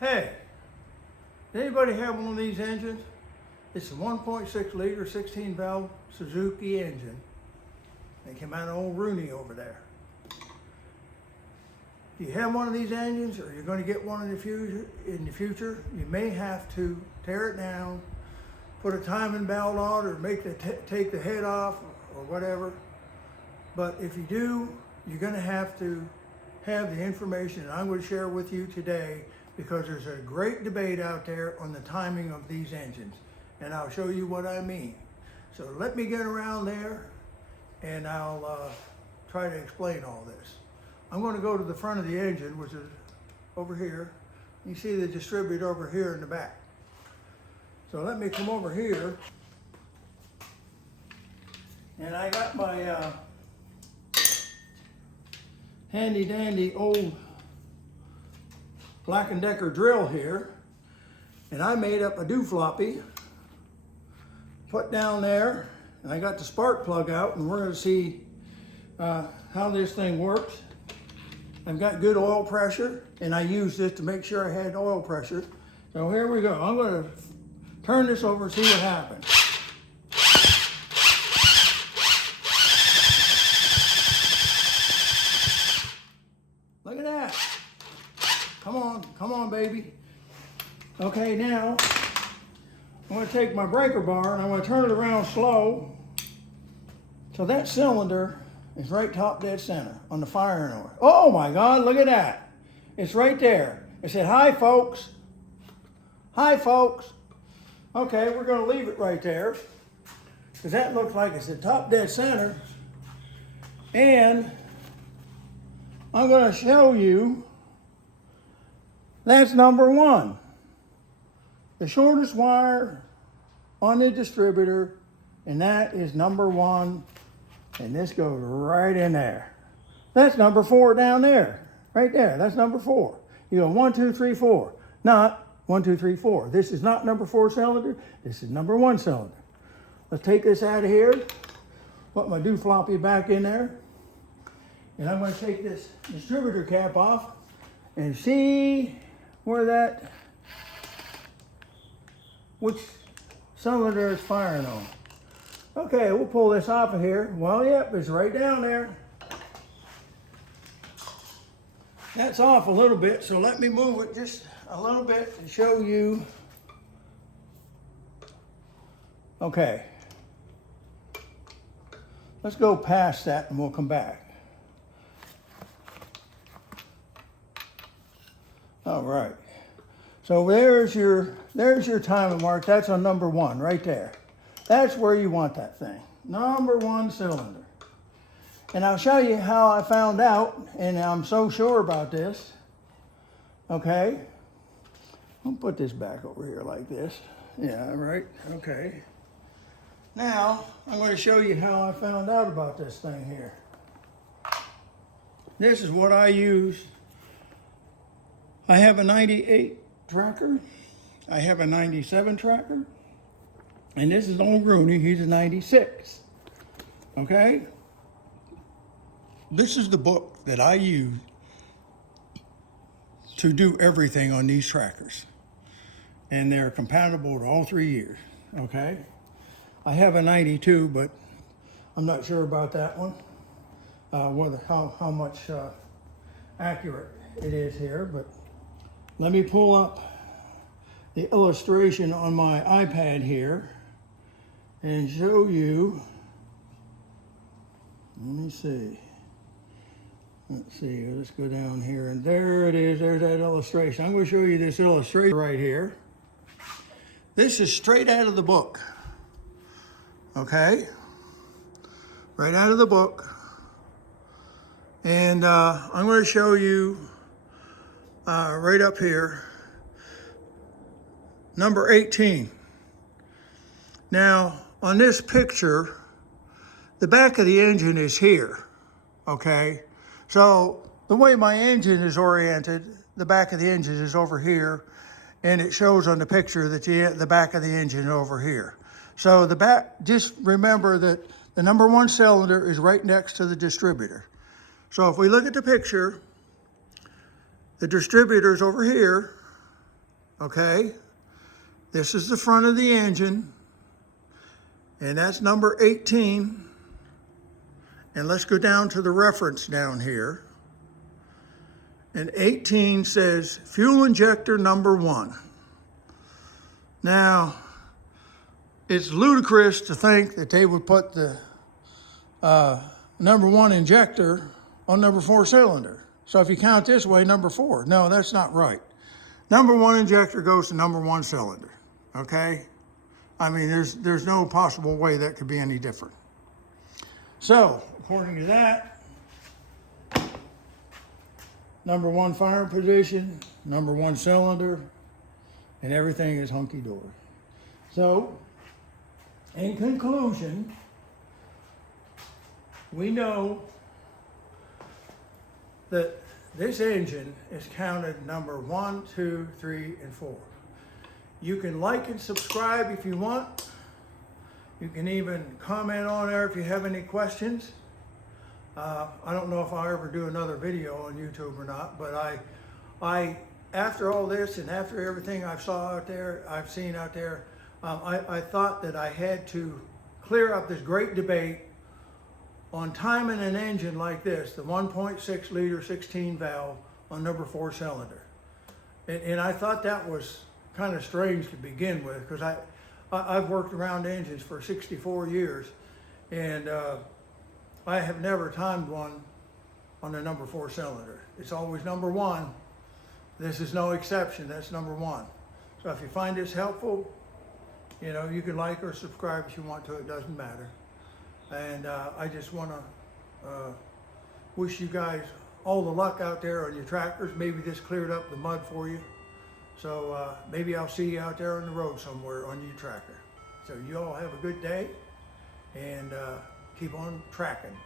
Hey, does anybody have one of these engines? It's a 1.6 liter 16 valve Suzuki engine. They came out of old Rooney over there. If you have one of these engines, or you're going to get one in the future, you may have to tear it down, put a timing belt on, or take the head off, or whatever. But if you do, you're going to have the information that I'm going to share with you today, because there's a great debate out there on the timing of these engines, and I'll show you what I mean. So let me get around there, and I'll try to explain all this. I'm going to go to the front of the engine, which is over here. You see the distributor over here in the back. So let me come over here, and I got my handy dandy old Black & Decker drill here, and I made up a doofloppy, put down there, and I got the spark plug out, and we're going to see how this thing works. I've got good oil pressure, and I used this to make sure I had oil pressure. So here we go. I'm going to turn this over and see what happens. Look at that. Come on, baby. Okay, now I'm going to take my breaker bar and I'm going to turn it around slow. So that cylinder is right top dead center on the firing order. Oh my God, look at that. It's right there. It said, "Hi, folks." Hi, folks. Okay, we're going to leave it right there, because that looks like it's at top dead center. And I'm going to show you, that's number one. The shortest wire on the distributor, and that is number one, and this goes right in there. That's number 4 down there, right there. That's number 4. You go 1, 2, 3, 4, not 1, 2, 3, 4. This is not number 4 cylinder. This is number 1 cylinder. Let's take this out of here, put my doofloppy back in there, and I'm going to take this distributor cap off and see where which cylinder is firing on. Okay, we'll pull this off of here. Well, yep, it's right down there. That's off a little bit, so let me move it just a little bit to show you. Okay. Let's go past that and we'll come back. All right. So there's your timing mark. That's on number 1 right there. That's where you want that thing. Number 1 cylinder. And I'll show you how I found out, and I'm so sure about this. Okay. I'll put this back over here like this. Yeah, right. Okay. Now, I'm going to show you how I found out about this thing here. This is what I use. I have a 98 tracker. I have a 97 tracker. And this is old Rooney. He's a 96. Okay? This is the book that I use to do everything on these trackers. And they're compatible to all 3 years. Okay? I have a 92, but I'm not sure about that one. How much accurate it is here, but let me pull up the illustration on my iPad here and show you. Let me see. Let's see, let's go down here, and there it is. There's that illustration. I'm going to show you this illustration right here. This is straight out of the book. Okay? Right out of the book. And I'm going to show you right up here, number 18. Now, on this picture, the back of the engine is here, okay? So the way my engine is oriented, the back of the engine is over here, and it shows on the picture that the back of the engine is over here. So the back, just remember that the number 1 cylinder is right next to the distributor. So if we look at the picture, the distributor's over here, okay? This is the front of the engine, and that's number 18. And let's go down to the reference down here. And 18 says fuel injector number 1. Now, it's ludicrous to think that they would put the number 1 injector on number 4 cylinder. So if you count this way, number 4. No, that's not right. Number 1 injector goes to number 1 cylinder, okay? I mean, there's no possible way that could be any different. So, according to that, number 1 firing position, number 1 cylinder, and everything is hunky-dory. So, in conclusion, we know that this engine is counted number 1, 2, 3, and 4. You can like and subscribe if you want. You can even comment on there if you have any questions. I don't know if I'll ever do another video on YouTube or not, but I after all this and after everything I've seen out there, I thought that I had to clear up this great debate on timing an engine like this, the 1.6 liter 16 valve on number 4 cylinder. And I thought that was kind of strange to begin with, because I've worked around engines for 64 years, and I have never timed one on the number 4 cylinder. It's always number 1. This is no exception, that's number 1. So if you find this helpful, you know, you can like or subscribe if you want to, it doesn't matter. And I just want to wish you guys all the luck out there on your tractors. Maybe this cleared up the mud for you. So maybe I'll see you out there on the road somewhere on your tractor. So you all have a good day, and keep on tracking.